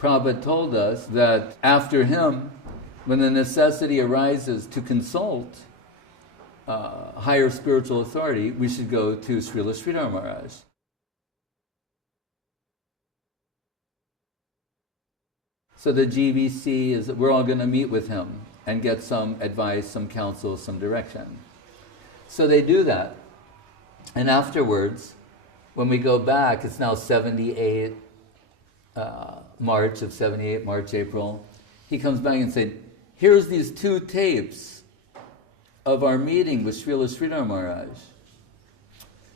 Prabhupada told us that after him, when the necessity arises to consult higher spiritual authority, we should go to Srila Sridhar Maharaj. So the GBC is that we're all going to meet with him and get some advice, some counsel, some direction. So they do that. And afterwards, when we go back, it's now 78, March of 78, March, April. He comes back and said, here's these 2 tapes of our meeting with Srila Sridhar Maharaj.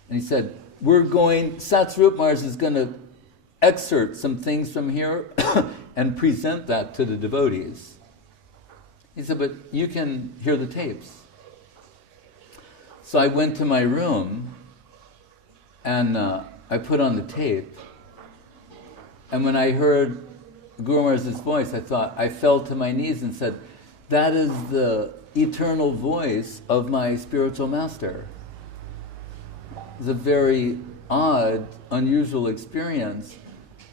And he said, Satsrup Maharaj is going to excerpt some things from here and present that to the devotees. He said, but you can hear the tapes. So I went to my room and I put on the tape. And when I heard Guru Maharaj's voice, I fell to my knees and said, that is the eternal voice of my spiritual master. It was a very odd, unusual experience.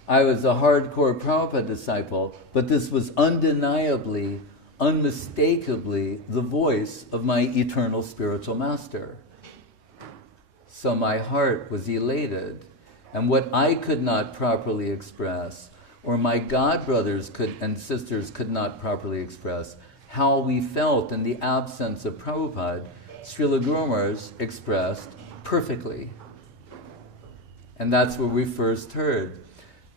I was a hardcore Prabhupada disciple, but this was undeniably, unmistakably the voice of my eternal spiritual master. So my heart was elated, and what I could not properly express, or my godbrothers and sisters could not properly express, how we felt in the absence of Prabhupada, Srila Guru Maharaj expressed perfectly. And that's where we first heard.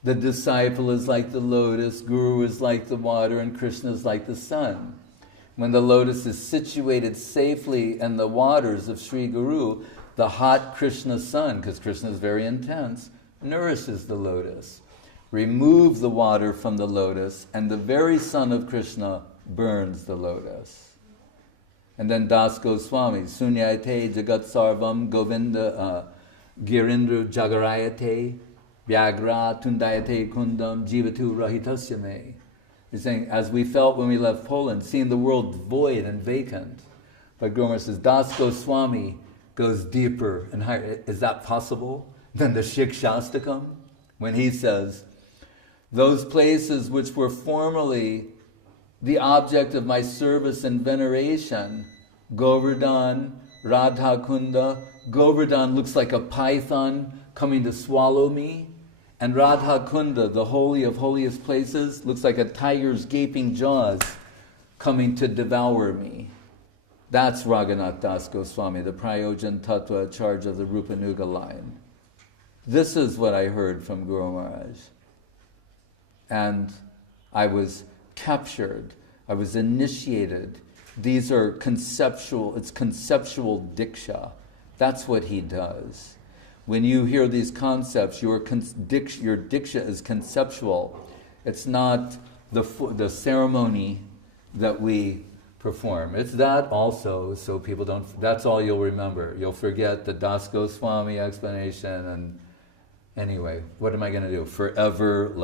The disciple is like the lotus, Guru is like the water, and Krishna is like the sun. When the lotus is situated safely in the waters of Sri Guru, the hot Krishna sun, because Krishna is very intense, nourishes the lotus. Remove the water from the lotus, and the very sun of Krishna burns the lotus. And then Das Goswami, Sunyate Jagat Sarvam Govinda Girindra Jagarayate Vyagra Tundayate Kundam Jivatu Rahitasya Me. He's saying, as we felt when we left Poland, seeing the world void and vacant. But Guru Maharaj says, Das Goswami goes deeper and higher. Is that possible? Than the Shikshastakam? When he says, those places which were formerly the object of my service and veneration, Govardhan, Radha Kunda. Govardhan looks like a python coming to swallow me. And Radha Kunda, the holy of holiest places, looks like a tiger's gaping jaws coming to devour me. That's Raghunath Das Goswami, the Prayojan Tattva charge of the Rupanuga line. This is what I heard from Guru Maharaj. And I was captured. I was initiated. These are conceptual, it's conceptual diksha. That's what he does. When you hear these concepts, your diksha is conceptual. It's not the ceremony that we perform. It's that also, so people don't, that's all you'll remember. You'll forget the Das Goswami explanation, and anyway, what am I going to do? Forever,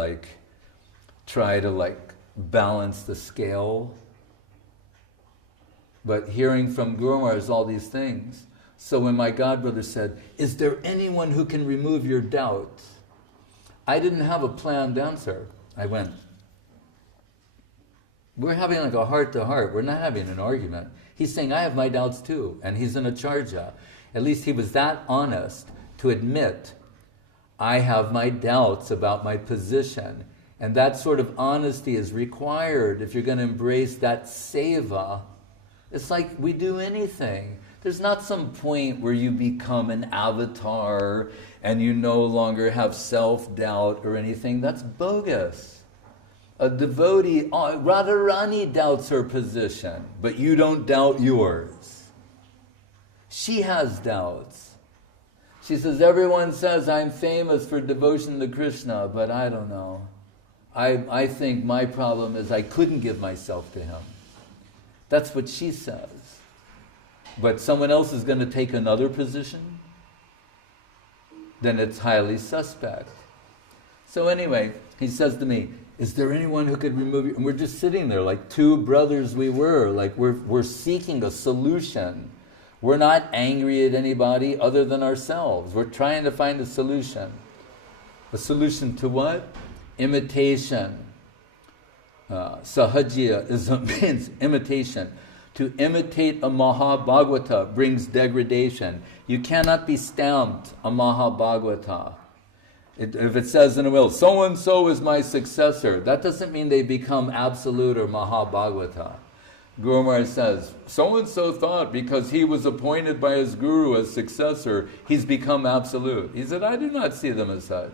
try to balance the scale? But hearing from Guru Maharaj all these things, so when my godbrother said, is there anyone who can remove your doubt? I didn't have a planned answer. I went. We're having a heart-to-heart. We're not having an argument. He's saying, I have my doubts too. And he's in a charja. At least he was that honest to admit, I have my doubts about my position. And that sort of honesty is required if you're going to embrace that seva. It's like we do anything. There's not some point where you become an avatar and you no longer have self-doubt or anything. That's bogus. A devotee, Radharani doubts her position, but you don't doubt yours. She has doubts. She says, everyone says I'm famous for devotion to Krishna, but I don't know. I think my problem is I couldn't give myself to him. That's what she says. But someone else is going to take another position, then it's highly suspect. So anyway, he says to me, is there anyone who could remove you? And we're just sitting there like two brothers we were. We're seeking a solution. We're not angry at anybody other than ourselves. We're trying to find a solution. A solution to what? Imitation. Sahajiaism means imitation. To imitate a Mahabhagavata brings degradation. You cannot be stamped a Mahabhagavata. If it says in a will, so-and-so is my successor, that doesn't mean they become absolute or Mahabhagavata. Guru Maharaj says, so-and-so thought because he was appointed by his guru as successor, he's become absolute. He said, I do not see them as such.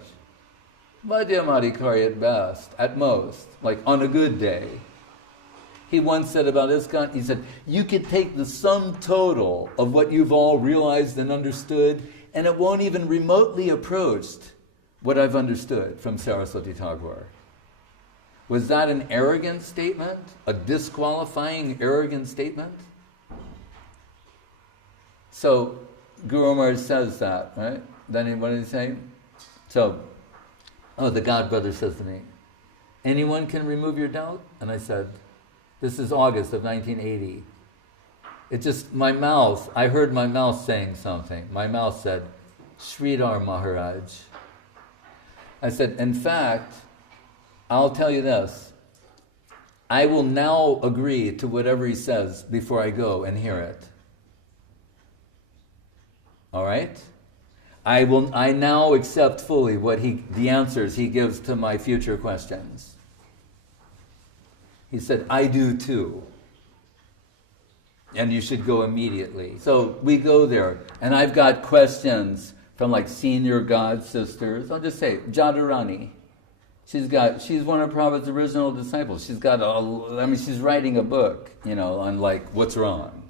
Madhyamadikari at best, at most, like on a good day. He once said about ISKCON, he said, you could take the sum total of what you've all realized and understood, and it won't even remotely approach what I've understood from Saraswati Thakur. Was that an arrogant statement? A disqualifying, arrogant statement? So, Guru Maharaj says that, right? Then what did he say? So, the God brother says to me, anyone can remove your doubt? And I said, this is August of 1980. It just, my mouth, I heard my mouth saying something. My mouth said, Sridhar Maharaj. I said, in fact, I'll tell you this. I will now agree to whatever he says before I go and hear it. All right? I now accept fully the answers he gives to my future questions. He said, I do too. And you should go immediately. So we go there, and I've got questions from like senior god sisters. I'll just say, Jadurani. She's one of Prabhupada's original disciples. She's writing a book, on like what's wrong.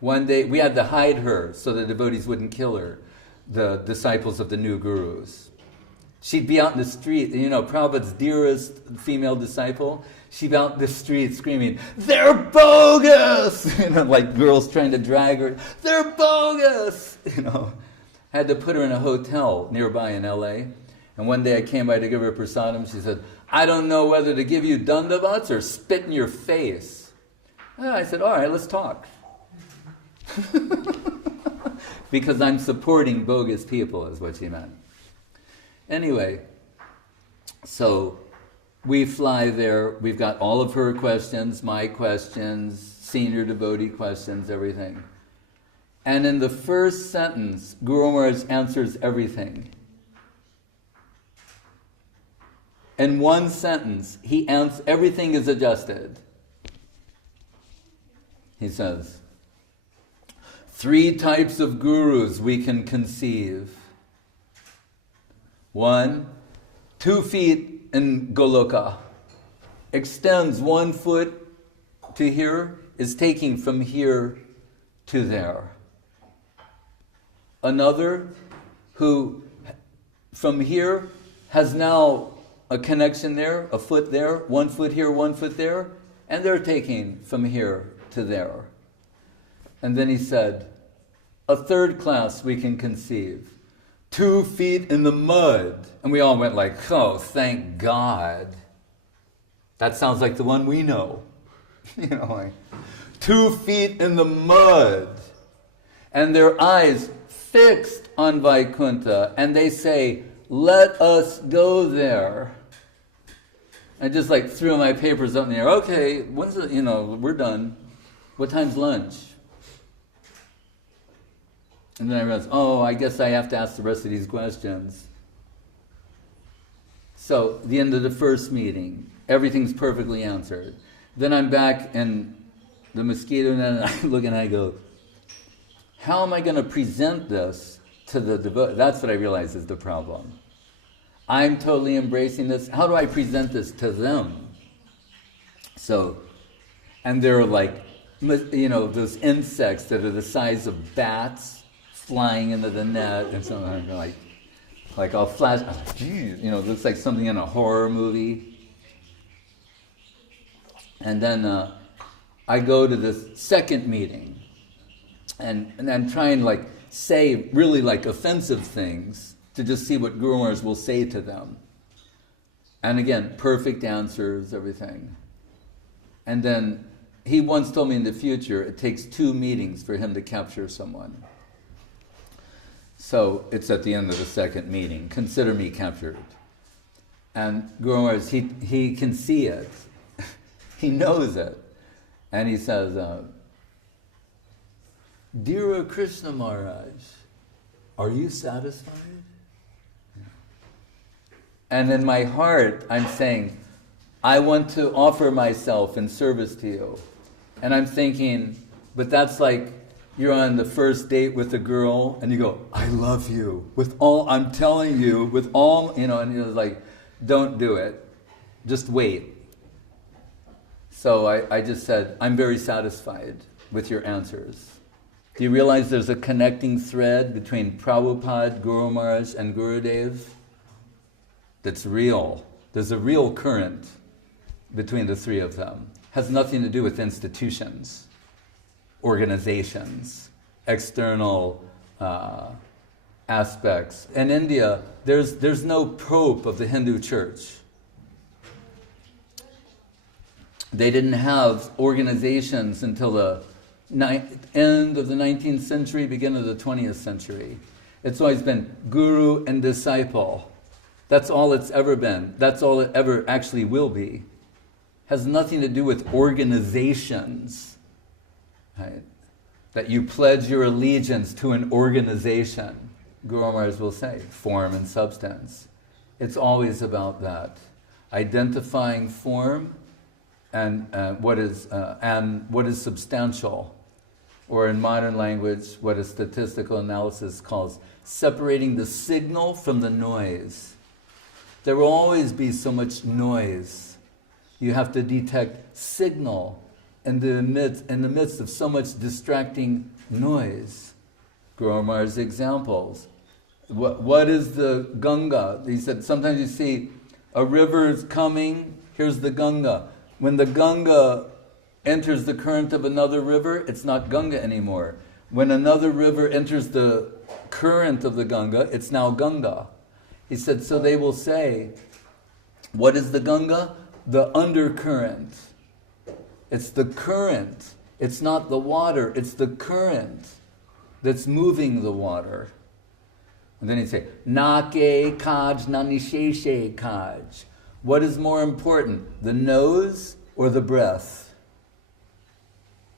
One day, we had to hide her so the devotees wouldn't kill her, the disciples of the new gurus. She'd be out in the street, Prabhupada's dearest female disciple, she'd be out in the street screaming, they're bogus! Like girls trying to drag her, they're bogus! Had to put her in a hotel nearby in LA. And one day I came by to give her prasadam, she said, I don't know whether to give you dandavats or spit in your face. And I said, all right, let's talk. Because I'm supporting bogus people, is what she meant. Anyway, so we fly there. We've got all of her questions, my questions, senior devotee questions, everything. And in the first sentence, Guru Maharaj answers everything. In one sentence, everything is adjusted. He says, 3 types of gurus we can conceive. 1, 2 feet in Goloka, extends 1 foot to here, is taking from here to there. Another who from here has now a connection there, a foot there, 1 foot here, 1 foot there, and they're taking from here to there. And then he said, a 3rd class we can conceive, 2 feet in the mud. And we all went like, oh, thank God. That sounds like the one we know. 2 feet in the mud. And their eyes fixed on Vaikuntha, and they say, let us go there. I just threw my papers up in the air. Okay, we're done. What time's lunch? And then I realized, I guess I have to ask the rest of these questions. So, the end of the first meeting, everything's perfectly answered. Then I'm back in the mosquito net, and I look and I go, how am I going to present this to the devotee? That's what I realize is the problem. I'm totally embracing this. How do I present this to them? So, and there are those insects that are the size of bats flying into the net, and so I'm like I'll flash, geez, it looks like something in a horror movie. And then I go to this second meeting, and then try and say really offensive things to just see what Guru Maharaj will say to them. And again, perfect answers, everything. And then he once told me in the future it takes 2 meetings for him to capture someone. So it's at the end of the second meeting. Consider me captured. And Guru Maharaj, he can see it. He knows it. And he says, Dear Krishna Maharaj, are you satisfied? And in my heart, I'm saying, I want to offer myself in service to you. And I'm thinking, but that's like you're on the first date with a girl and you go, I love you. With all, I'm telling you, with all, and he was like, don't do it. Just wait. So I just said, I'm very satisfied with your answers. Do you realize there's a connecting thread between Prabhupada, Guru Maharaj, and Gurudev? That's real. There's a real current between the three of them. Has nothing to do with institutions, organizations, external aspects. In India, there's no Pope of the Hindu Church. They didn't have organizations until the end of the 19th century, beginning of the 20th century. It's always been guru and disciple. That's all it's ever been. That's all it ever actually will be. Has nothing to do with organizations, right? That you pledge your allegiance to an organization. Guru Maharaj will say, form and substance. It's always about that. Identifying form and what is substantial, or in modern language, what a statistical analysis calls separating the signal from the noise. There will always be so much noise. You have to detect signal in the midst of so much distracting noise. Guru Maharaj's examples. What is the Ganga? He said sometimes you see a river is coming, here's the Ganga. When the Ganga enters the current of another river, it's not Ganga anymore. When another river enters the current of the Ganga, it's now Ganga. He said, so they will say, what is the Ganga? The undercurrent. It's the current. It's not the water, it's the current that's moving the water. And then he'd say, Nake kaj nanisheshe kaj. What is more important, the nose or the breath?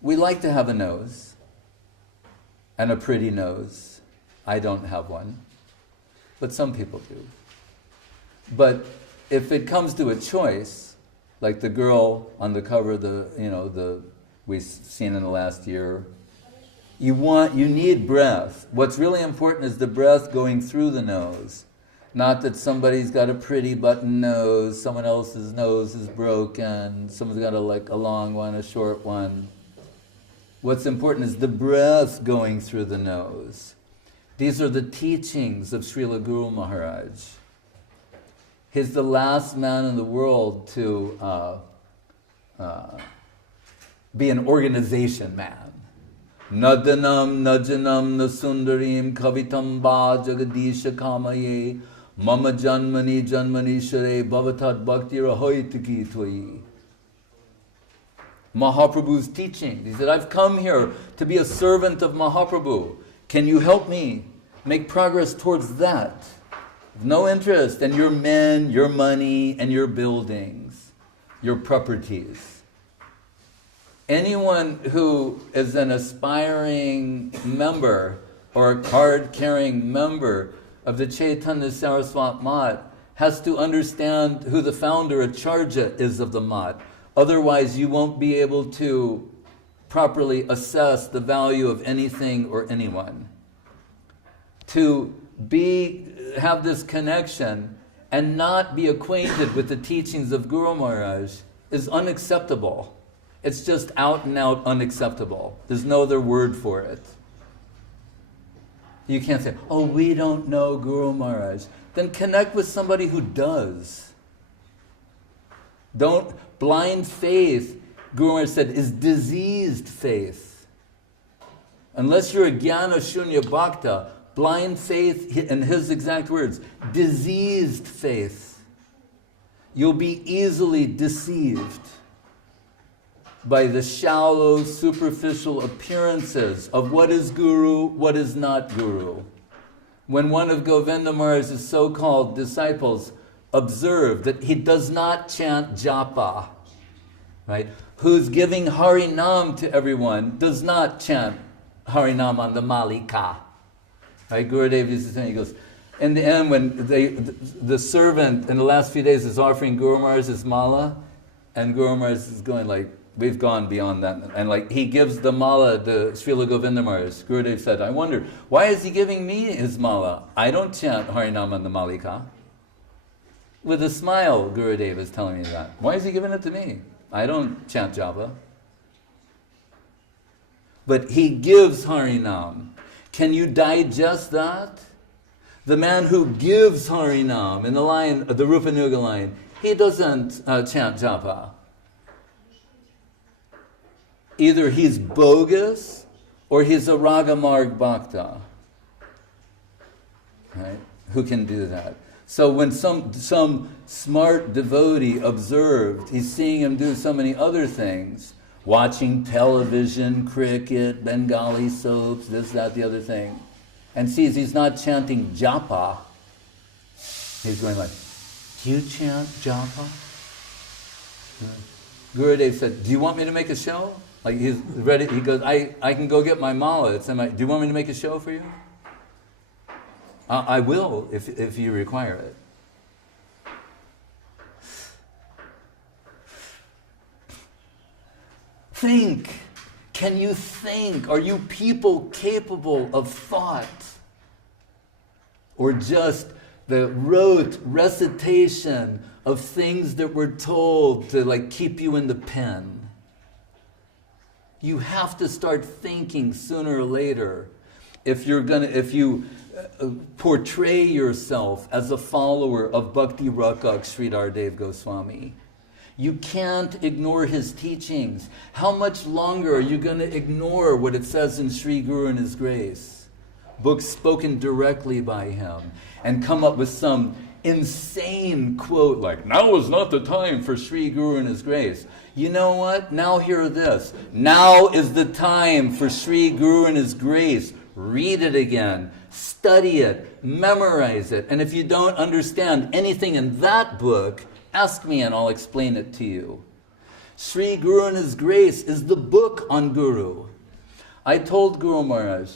We like to have a nose and a pretty nose. I don't have one, but some people do. But if it comes to a choice, like the girl on the cover of we've seen in the last year, you need breath. What's really important is the breath going through the nose. Not that somebody's got a pretty button nose, someone else's nose is broken, someone's got a long one, a short one. What's important is the breath going through the nose. These are the teachings of Srila Guru Maharaj. He's the last man in the world to be an organization man. Nadanam najanam nasundarim kavitam ba jagadisha kamaye mama janmani janmani share bhavatat bhakti rahoitaki tvai. Mahaprabhu's teaching. He said, I've come here to be a servant of Mahaprabhu. Can you help me make progress towards that? No interest in your men, your money, and your buildings, your properties. Anyone who is an aspiring member or a card-carrying member of the Chaitanya Saraswat Math has to understand who the founder, Acharya, is of the Math. Otherwise, you won't be able to properly assess the value of anything or anyone. To have this connection and not be acquainted with the teachings of Guru Maharaj is unacceptable. It's just out and out unacceptable. There's no other word for it. You can't say, oh, we don't know Guru Maharaj. Then connect with somebody who does. Blind faith, Guru Maharaj said, is diseased faith. Unless you're a Jnana Shunya Bhakta, blind faith, in his exact words, diseased faith. You'll be easily deceived by the shallow, superficial appearances of what is Guru, what is not Guru. When one of Govinda Maharaj's so-called disciples observed that he does not chant japa, right? Who's giving Harinam to everyone does not chant Harinam on the Malika. Right? Gurudev used to say, he goes, in the end, when the servant in the last few days is offering Guru Maharaj his mala, and Guru Maharaj is going like, we've gone beyond that. And like he gives the mala to Srila Govinda Maharaj. Gurudev said, I wonder, why is he giving me his mala? I don't chant Harinam on the Malika. With a smile, Gurudev is telling me that. Why is he giving it to me? I don't chant japa. But he gives Harinam. Can you digest that? The man who gives Harinam in the line, the Rupanuga line, he doesn't chant japa. Either he's bogus or he's a Ragamarg Bhakta. Right? Who can do that? So when some smart devotee observed, he's seeing him do so many other things, watching television, cricket, Bengali soaps, this, that, the other thing, and sees he's not chanting japa, he's going like, do you chant japa? Gurudev said, do you want me to make a show? Like he's ready, he goes, I can go get my mala. Do you want me to make a show for you? I will, if you require it. Think. Can you think? Are you people capable of thought? Or just the rote recitation of things that we're told to like keep you in the pen? You have to start thinking sooner or later. If you portray yourself as a follower of Bhakti Rakak Sridhar Dev Goswami, you can't ignore his teachings. How much longer are you going to ignore what it says in Sri Guru and His Grace? Books spoken directly by him, and come up with some insane quote like, now is not the time for Sri Guru and His Grace. You know what? Now hear this. Now is the time for Sri Guru and His Grace. Read it again, study it, memorize it, and if you don't understand anything in that book, ask me and I'll explain it to you. Sri Guru and His Grace is the book on Guru. I told Guru Maharaj,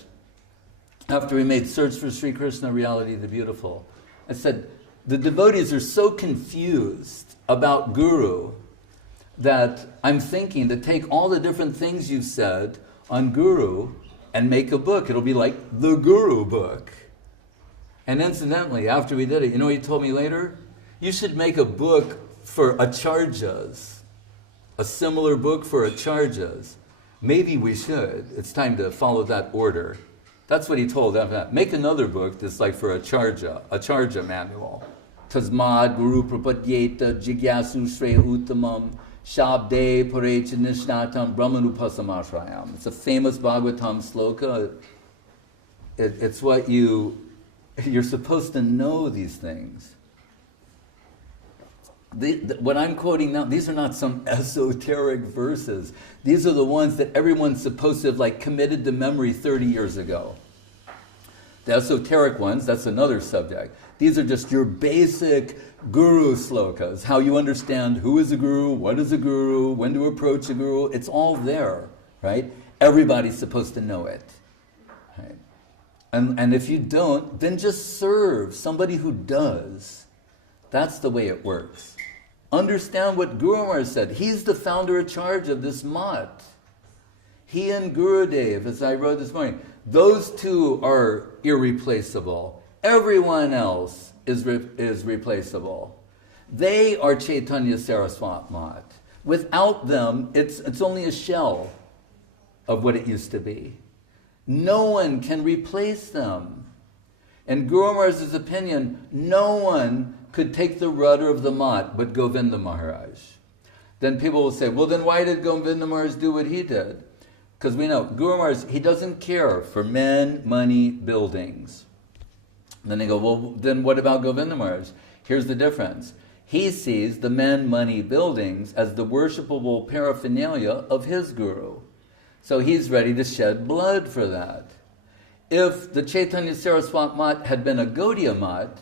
after we made Search for Sri Krishna, Reality the Beautiful, I said, the devotees are so confused about Guru that I'm thinking to take all the different things you've said on Guru and make a book. It'll be like the Guru book. And incidentally, after we did it, you know what he told me later? You should make a book for acharjas. A similar book for acharjas. Maybe we should. It's time to follow that order. That's what he told them. Make another book that's like for acharja manual. Tasmad Guru Prapadyeta Jigyasu Shreya Uttamam Shabde Parecha Nishnatam Brahmanupasamashrayam. It's a famous Bhagavatam sloka. It's what you're supposed to know these things. What I'm quoting now, these are not some esoteric verses. These are the ones that everyone's supposed to have like committed to memory 30 years ago. The esoteric ones, that's another subject. These are just your basic guru slokas, how you understand who is a guru, what is a guru, when to approach a guru. It's all there, right? Everybody's supposed to know it. Right? And if you don't, then just serve somebody who does. That's the way it works. Understand what Guru Maharaj said. He's the founder in charge of this mat. He and Gurudev, as I wrote this morning, those two are irreplaceable. Everyone else is replaceable. They are Chaitanya Saraswat Mat. Without them, it's only a shell of what it used to be. No one can replace them. In Guru Maharaj's opinion, no one could take the rudder of the mat but Govinda Maharaj. Then people will say, well, then why did Govinda Maharaj do what he did? Because we know, Guru Maharaj, he doesn't care for men, money, buildings. Then they go, well, then what about Govinda Maharaj? Here's the difference. He sees the men, money, buildings as the worshipable paraphernalia of his guru. So he's ready to shed blood for that. If the Chaitanya Saraswat Mat had been a Gaudiya Mat,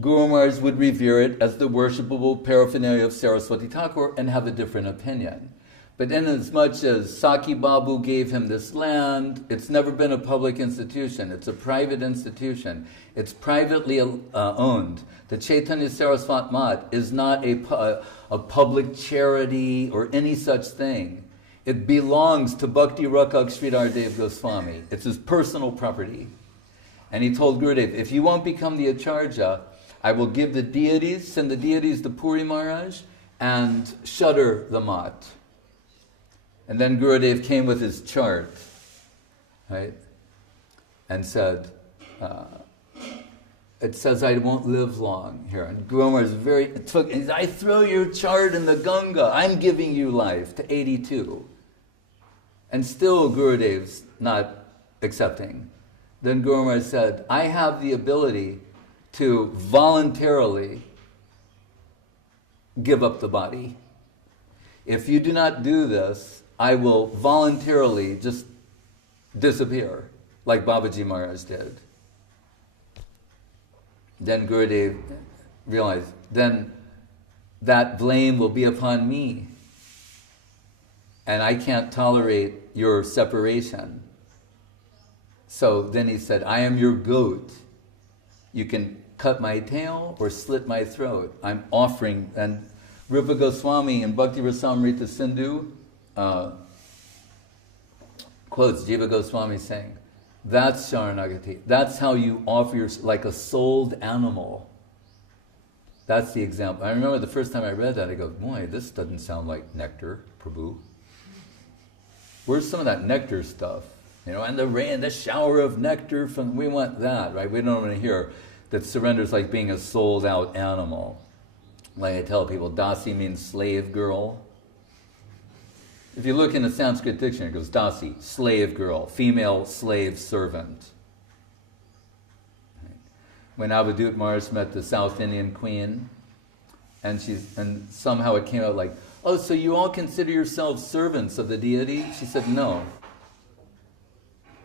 Guru Maharaj would revere it as the worshipable paraphernalia of Saraswati Thakur and have a different opinion. But inasmuch as Saki Babu gave him this land, it's never been a public institution. It's a private institution. It's privately owned. The Chaitanya Saraswat Mat is not a public charity or any such thing. It belongs to Bhakti Rakak Sridhar Dev Goswami. It's his personal property. And he told Gurudev, if you won't become the Acharya, I will give the deities, send the deities to Puri Maharaj, and shutter the Mat. And then Gurudev came with his chart, right? And said, it says I won't live long here. And Guru Maharaj I throw your chart in the Ganga. I'm giving you life to 82. And still Gurudev's not accepting. Then Guru Maharaj said, I have the ability to voluntarily give up the body. If you do not do this, I will voluntarily just disappear, like Babaji Maharaj did. Then Gurudev realized, then that blame will be upon me. And I can't tolerate your separation. So then he said, I am your goat. You can cut my tail or slit my throat. I'm offering. And Rupa Goswami in Bhakti Rasamrita Sindhu quotes Jiva Goswami saying, that's Sharanagati. That's how you offer like a sold animal. That's the example. I remember the first time I read that, I go, boy, this doesn't sound like nectar, Prabhu. Where's some of that nectar stuff? You know, and the rain, the shower of nectar from, we want that, right? We don't want to hear that surrender is like being a sold out animal. Like I tell people, Dasi means slave girl. If you look in the Sanskrit dictionary, it goes Dasi, slave girl, female slave servant. When Avadut Maharaj met the South Indian queen, and somehow it came out like, oh, so you all consider yourselves servants of the deity? She said, no.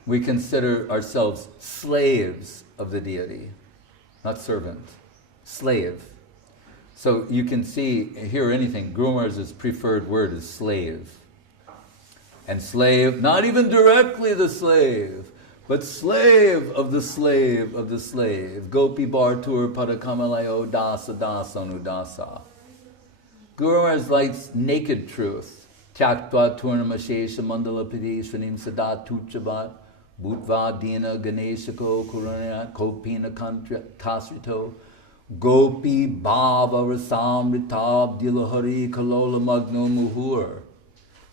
We consider ourselves slaves of the deity, not servant, slave. So you can see, hear anything, Guru Maharaj's preferred word is slave. And slave, not even directly the slave, but slave of the slave of the slave. Gopi Bhartur Padakamalayo Dasa Dasa Anudasa. Guru Maharaj likes naked truth. Tyaktva Turnamashesha Mandalapidi Shranim Sadat Tuchabat Bhutva Dina Ganeshako Kurana Kopina Tasrito Gopi Bhava Rasamritab Dilahari Kalola Magno Muhur.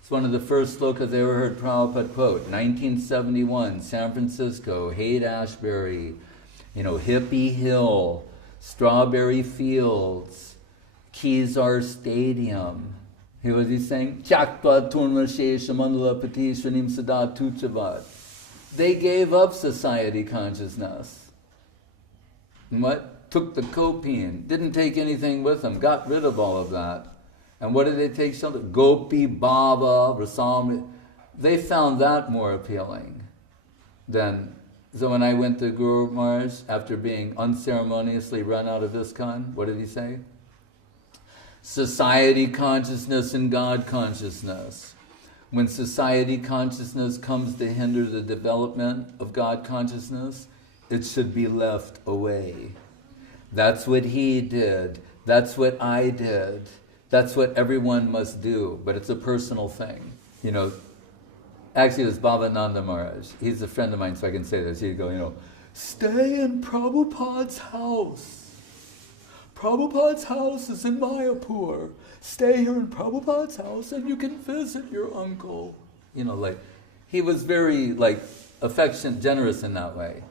It's one of the first slokas I ever heard Prabhupada quote. 1971, San Francisco, Haight-Ashbury, Hippie Hill, Strawberry Fields, Kezar Stadium. What was he saying? Chakpa Turma Shesha Mandala Pati Shranim Sadat Tuchavat. They gave up society consciousness. What? Took the copium, didn't take anything with them, got rid of all of that. And what did they take? Something? Gopi, Baba, Rasam. They found that more appealing than. So when I went to Guru Maharaj, after being unceremoniously run out of ISKCON, what did he say? Society consciousness and God consciousness. When society consciousness comes to hinder the development of God consciousness, it should be left away. That's what he did. That's what I did. That's what everyone must do, but it's a personal thing. Actually it was Bhavananda Maharaj. He's a friend of mine, so I can say this. He'd go, stay in Prabhupada's house. Prabhupada's house is in Mayapur. Stay here in Prabhupada's house and you can visit your uncle. He was very, affectionate, generous in that way.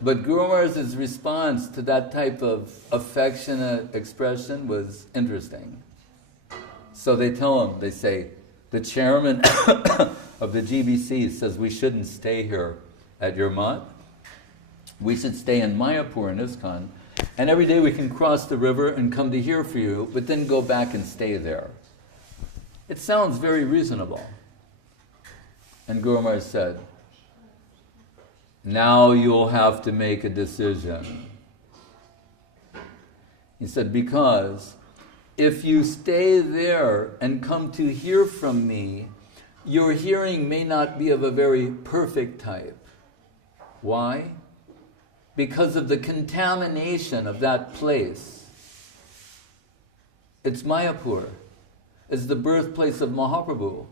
But Guru Maharaj's response to that type of affectionate expression was interesting. So they tell him, they say, the chairman of the GBC says we shouldn't stay here at your mat. We should stay in Mayapur in ISKCON, and every day we can cross the river and come to hear for you, but then go back and stay there. It sounds very reasonable. And Guru Maharaj said, now you'll have to make a decision. He said, because if you stay there and come to hear from me, your hearing may not be of a very perfect type. Why? Because of the contamination of that place. It's Mayapur. It's the birthplace of Mahaprabhu.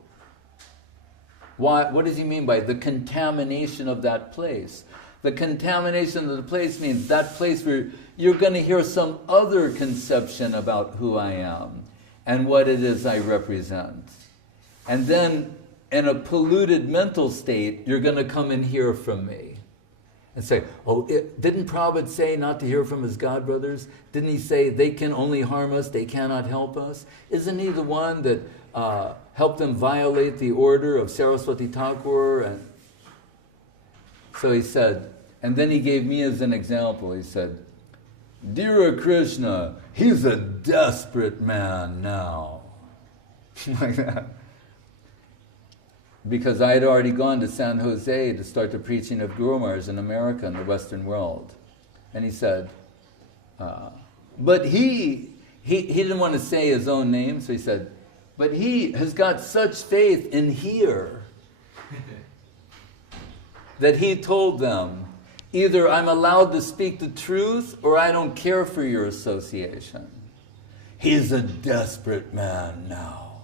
Why? What does he mean by the contamination of that place? The contamination of the place means that place where you're going to hear some other conception about who I am and what it is I represent. And then in a polluted mental state, you're going to come and hear from me. And say, oh, didn't Prabhupada say not to hear from his godbrothers? Didn't he say they can only harm us, they cannot help us? Isn't he the one that helped them violate the order of Saraswati Thakur? And so he said, and then he gave me as an example, he said, Dear Krishna, he's a desperate man now. Like that. Because I had already gone to San Jose to start the preaching of Guru Maharaj in America and the Western world. And he said, but he didn't want to say his own name, so he said, but he has got such faith in here that he told them, either I'm allowed to speak the truth or I don't care for your association. He's a desperate man now.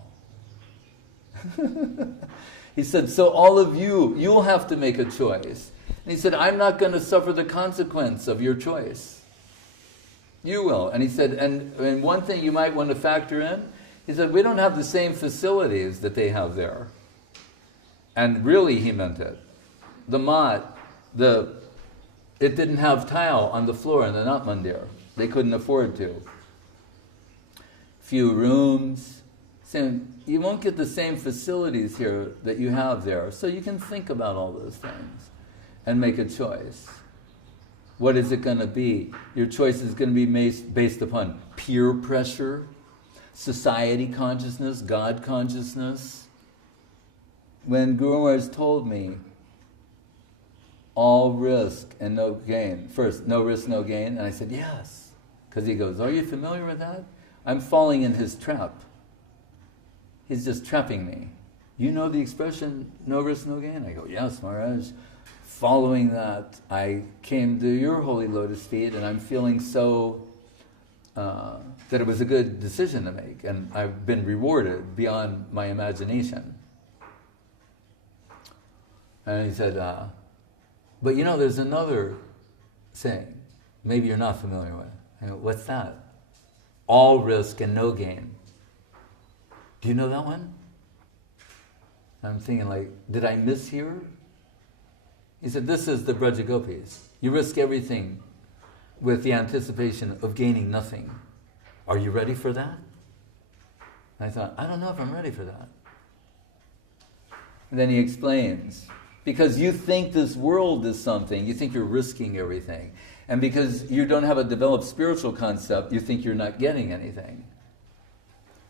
He said, so all of you, you'll have to make a choice. And he said, I'm not going to suffer the consequence of your choice. You will. And he said, and one thing you might want to factor in, he said, we don't have the same facilities that they have there. And really he meant it. The mat, it didn't have tile on the floor in the Nat Mandir. They couldn't afford to. Few rooms. You won't get the same facilities here that you have there. So you can think about all those things and make a choice. What is it going to be? Your choice is going to be based upon peer pressure, society consciousness, God consciousness. When Guru Maharaj told me, all risk and no gain. First, no risk, no gain. And I said, yes. Because he goes, are you familiar with that? I'm falling in his trap. He's just trapping me. You know the expression, no risk, no gain? I go, yes, Maharaj. Following that, I came to your holy lotus feet, and I'm feeling so that it was a good decision to make, and I've been rewarded beyond my imagination. And he said, but you know, there's another saying, maybe you're not familiar with. I go, what's that? All risk and no gain. Do you know that one? I'm thinking like, did I mishear? He said, this is the Braja Gopis. You risk everything with the anticipation of gaining nothing. Are you ready for that? And I thought, I don't know if I'm ready for that. And then he explains, because you think this world is something, you think you're risking everything. And because you don't have a developed spiritual concept, you think you're not getting anything.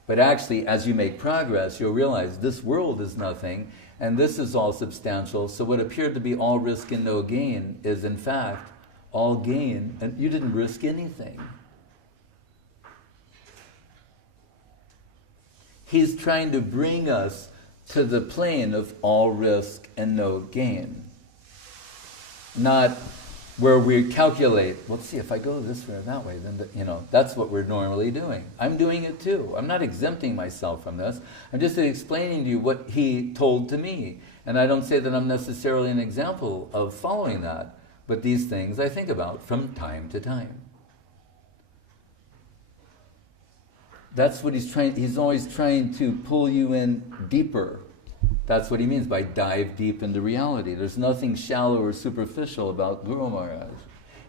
But actually, as you make progress, you'll realize this world is nothing, and this is all substantial. So what appeared to be all risk and no gain is, in fact, all gain, and you didn't risk anything. He's trying to bring us to the plane of all risk and no gain. Not where we calculate, well, let's see, if I go this way or that way, then, that's what we're normally doing. I'm doing it too. I'm not exempting myself from this. I'm just explaining to you what he told to me. And I don't say that I'm necessarily an example of following that, but these things I think about from time to time. That's what he's always trying to pull you in deeper. That's what he means by dive deep into reality. There's nothing shallow or superficial about Guru Maharaj.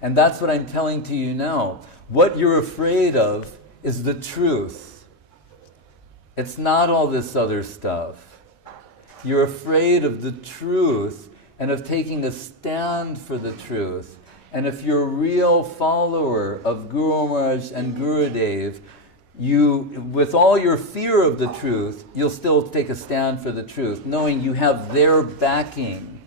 And that's what I'm telling to you now. What you're afraid of is the truth. It's not all this other stuff. You're afraid of the truth and of taking a stand for the truth. And if you're a real follower of Guru Maharaj and Gurudev, you, with all your fear of the truth, you'll still take a stand for the truth, knowing you have their backing.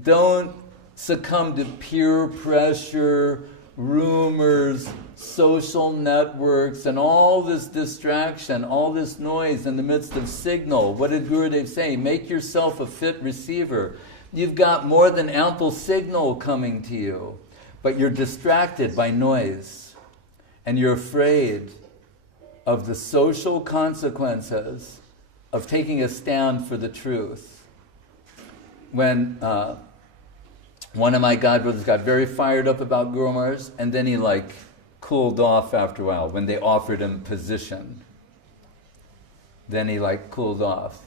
Don't succumb to peer pressure rumors, social networks, and all this distraction, all this noise in the midst of signal. What did Gurudev say? Make yourself a fit receiver. You've got more than ample signal coming to you, but you're distracted by noise, and you're afraid of the social consequences of taking a stand for the truth. When one of my godbrothers got very fired up about Guru Maharaj, and then he cooled off after a while when they offered him position. Then he cooled off.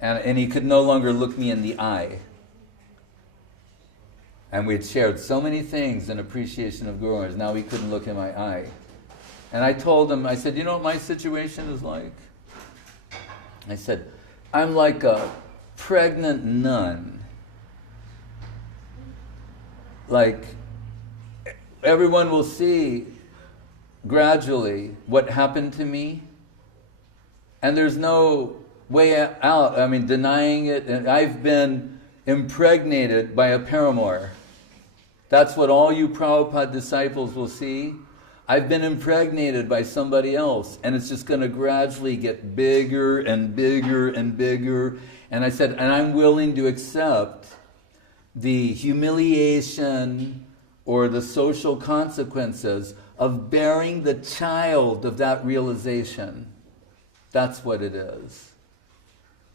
And he could no longer look me in the eye. And we had shared so many things in appreciation of Guru Maharaj, now he couldn't look in my eye. And I told him, I said, you know what my situation is like? I said, I'm like a pregnant nun. Everyone will see gradually what happened to me, and there's no way out. I mean, denying it. And I've been impregnated by a paramour. That's what all you Prabhupada disciples will see. I've been impregnated by somebody else, and it's just going to gradually get bigger and bigger and bigger. And I said, and I'm willing to accept the humiliation or the social consequences of bearing the child of that realization. That's what it is.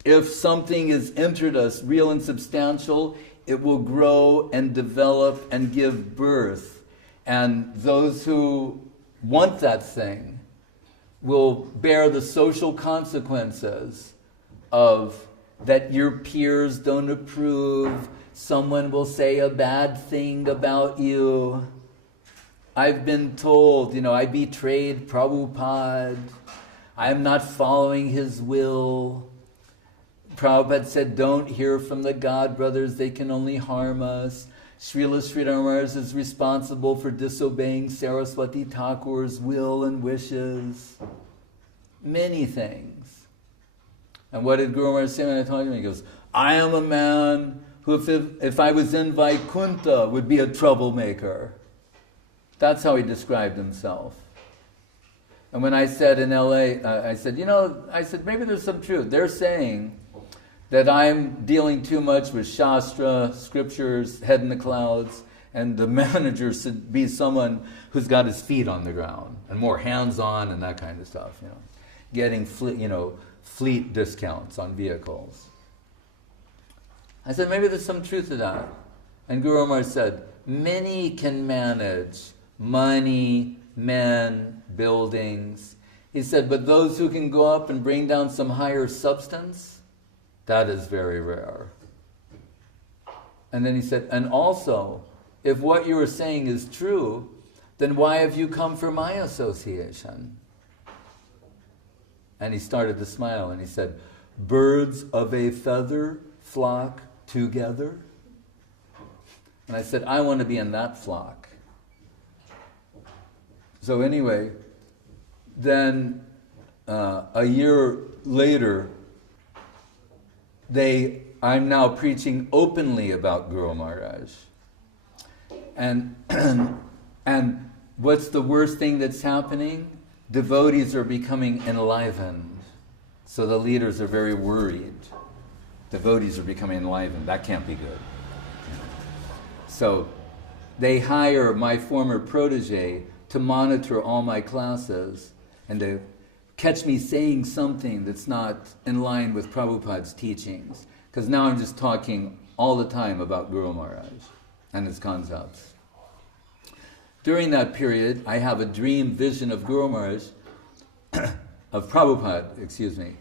If something has entered us, real and substantial, it will grow and develop and give birth. And those who want that thing will bear the social consequences of that your peers don't approve. Someone will say a bad thing about you. I've been told, I betrayed Prabhupada. I'm not following his will. Prabhupada said, don't hear from the God brothers, they can only harm us. Srila Sridhar Maharaj is responsible for disobeying Saraswati Thakur's will and wishes. Many things. And what did Guru Maharaj say when I talked to him? He goes, I am a man who, if I was in Vaikuntha, would be a troublemaker. That's how he described himself. And when I said in LA, I said, maybe there's some truth. They're saying that I'm dealing too much with Shastra, scriptures, head in the clouds, and the manager should be someone who's got his feet on the ground and more hands-on and that kind of stuff, getting fleet discounts on vehicles. I said, maybe there's some truth to that. And Guru Maharaj said, many can manage money, men, buildings. He said, but those who can go up and bring down some higher substance, that is very rare. And then he said, and also, if what you are saying is true, then why have you come for my association? And he started to smile and he said, birds of a feather flock together. And I said, I want to be in that flock. So anyway, then a year later, I'm now preaching openly about Guru Maharaj. And what's the worst thing that's happening? Devotees are becoming enlivened. So the leaders are very worried. Devotees are becoming enlivened. That can't be good. So they hire my former protege to monitor all my classes and to catch me saying something that's not in line with Prabhupada's teachings. Because now I'm just talking all the time about Guru Maharaj and his concepts. During that period, I have a dream vision of Guru Maharaj, of Prabhupada,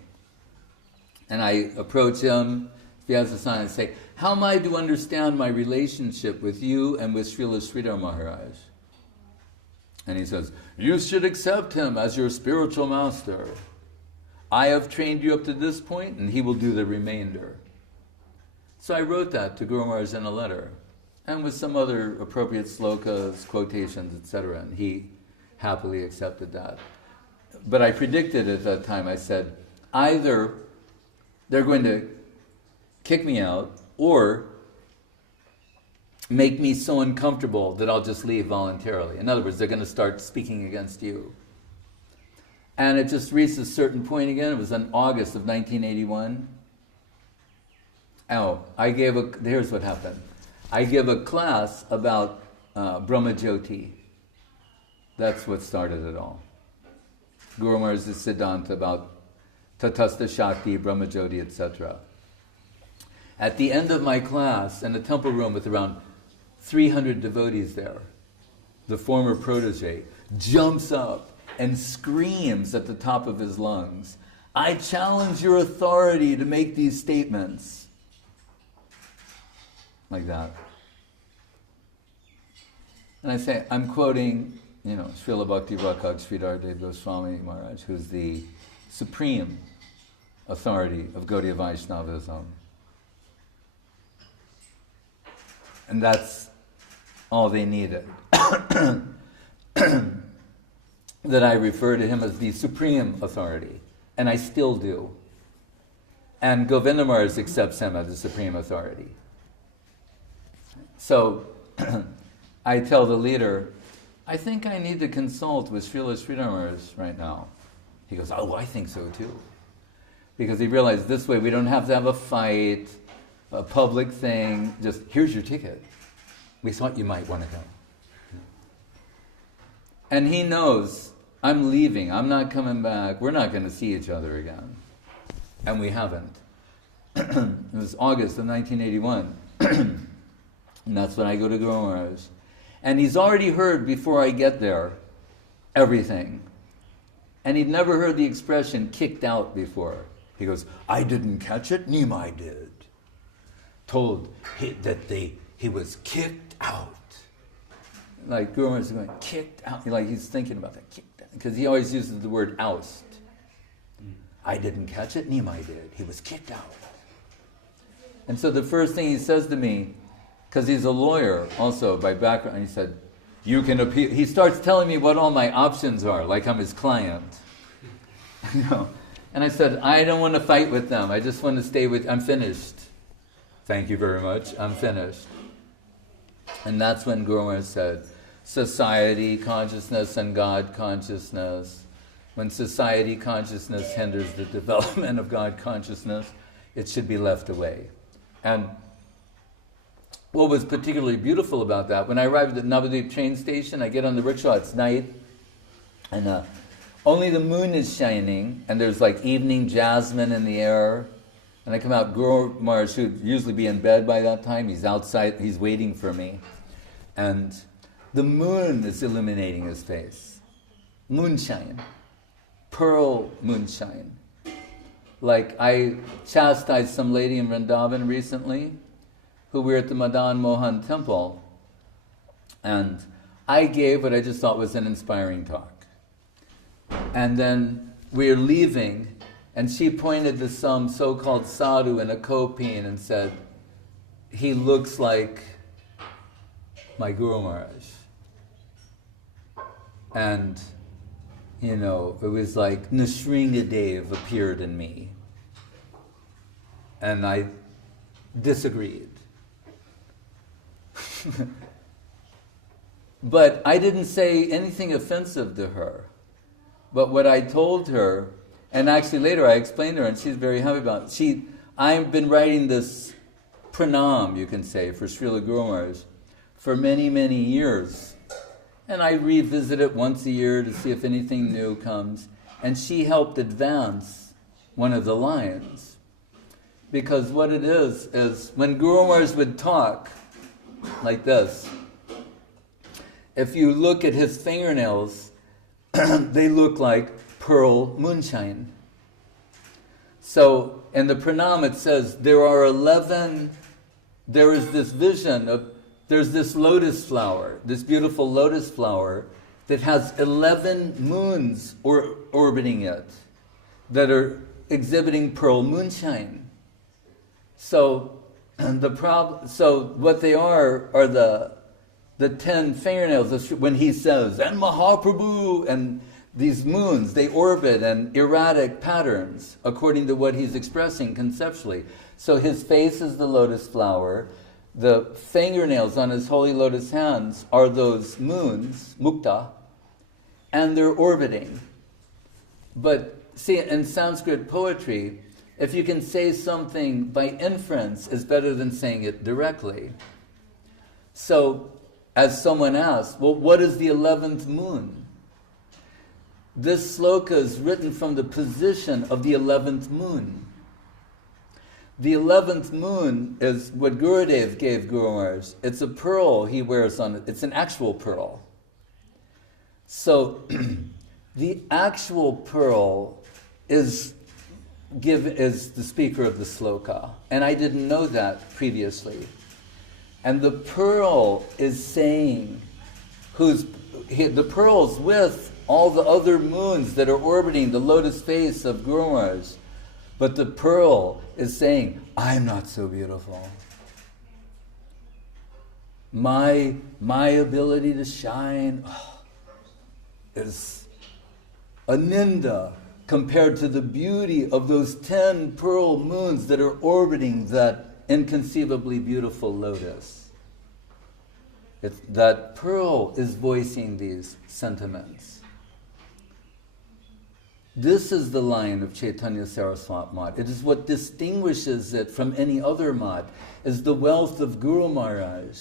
And I approach him, Vyasa-san, and say, how am I to understand my relationship with you and with Srila Sridhar Maharaj? And he says, you should accept him as your spiritual master. I have trained you up to this point, and he will do the remainder. So I wrote that to Guru Maharaj in a letter, and with some other appropriate slokas, quotations, etc., and he happily accepted that. But I predicted at that time, I said, either they're going to kick me out, or make me so uncomfortable that I'll just leave voluntarily. In other words, they're going to start speaking against you. And it just reached a certain point again. It was in August of 1981. Here's what happened. I gave a class about Brahmajyoti. That's what started it all. Guru Maharaj's Siddhanta about Tatastha Shakti, Brahmajyoti, etc. At the end of my class, in a temple room with around 300 devotees there, the former protege jumps up and screams at the top of his lungs, "I challenge your authority to make these statements." Like that. And I say, I'm quoting, Srila Bhakti Sudhir Goswami Maharaj, who's the supreme authority of Gaudiya Vaishnavism. And that's all they needed. That I refer to him as the supreme authority. And I still do. And Govinda Maharaj accepts him as the supreme authority. So, I tell the leader, I think I need to consult with Srila Sridhar Maharaj right now. He goes, oh, I think so too. Because he realized this way we don't have to have a fight, a public thing, just here's your ticket. We thought you might want to come. And he knows, I'm leaving, I'm not coming back, we're not going to see each other again. And we haven't. It was August of 1981. And that's when I go to Guru Maharaj. And he's already heard before I get there everything. And he'd never heard the expression kicked out before. He goes, I didn't catch it, Nimai did. Told that he was kicked out. Like Guru Maharaj is going, kicked out. Like he's thinking about that, kicked out. Because he always uses the word oust. I didn't catch it, Nimai did. He was kicked out. And so the first thing he says to me, because he's a lawyer also by background, he said, you can appeal. He starts telling me what all my options are, like I'm his client. And I said, I don't want to fight with them. I just want to stay with, I'm finished. Thank you very much, I'm finished. And that's when Guru Maharaj said, society consciousness and God consciousness. When society consciousness hinders the development of God consciousness, it should be left away. And what was particularly beautiful about that, when I arrived at Navadvip train station, I get on the rickshaw, it's night, and only the moon is shining, and there's like evening jasmine in the air, and I come out, Guru Maharaj should usually be in bed by that time, he's outside, he's waiting for me, and the moon is illuminating his face. Moonshine. Pearl moonshine. Like I chastised some lady in Vrindavan recently, who were at the Madan Mohan temple, and I gave what I just thought was an inspiring talk. And then we're leaving, and she pointed to some so-called sadhu in a kopine and said, he looks like my Guru Maharaj. And, it was like Nrsingadev appeared in me. And I disagreed. But I didn't say anything offensive to her. But what I told her, and actually later I explained to her, and she's very happy about it. I've been writing this pranam, you can say, for Srila Guru Maharaj for many, many years. And I revisit it once a year to see if anything new comes. And she helped advance one of the lines. Because what it is when Guru Maharaj would talk like this, if you look at his fingernails, they look like pearl moonshine. So in the pranam it says, there is this vision of, there's this lotus flower, this beautiful lotus flower that has 11 moons orbiting it that are exhibiting pearl moonshine. So what they are the 10 fingernails. When he says, and Mahaprabhu, and these moons, they orbit in erratic patterns according to what he's expressing conceptually. So his face is the lotus flower, the fingernails on his holy lotus hands are those moons, mukta, and they're orbiting. But see, in Sanskrit poetry, if you can say something by inference, it's better than saying it directly. So, as someone asked, well, what is the 11th moon? This sloka is written from the position of the 11th moon. The 11th moon is what Gurudev gave Guru Maharaj. It's a pearl he wears on it. It's an actual pearl. So, the actual pearl is the speaker of the sloka. And I didn't know that previously. And the pearl is saying, the pearl's with all the other moons that are orbiting the lotus face of Guru Maharaj. But the pearl is saying, I'm not so beautiful. My ability to shine is a ninda compared to the beauty of those 10 pearl moons that are orbiting that inconceivably beautiful lotus. That pearl is voicing these sentiments. This is the line of Chaitanya Saraswat Mat. It is what distinguishes it from any other mat, is the wealth of Guru Maharaj.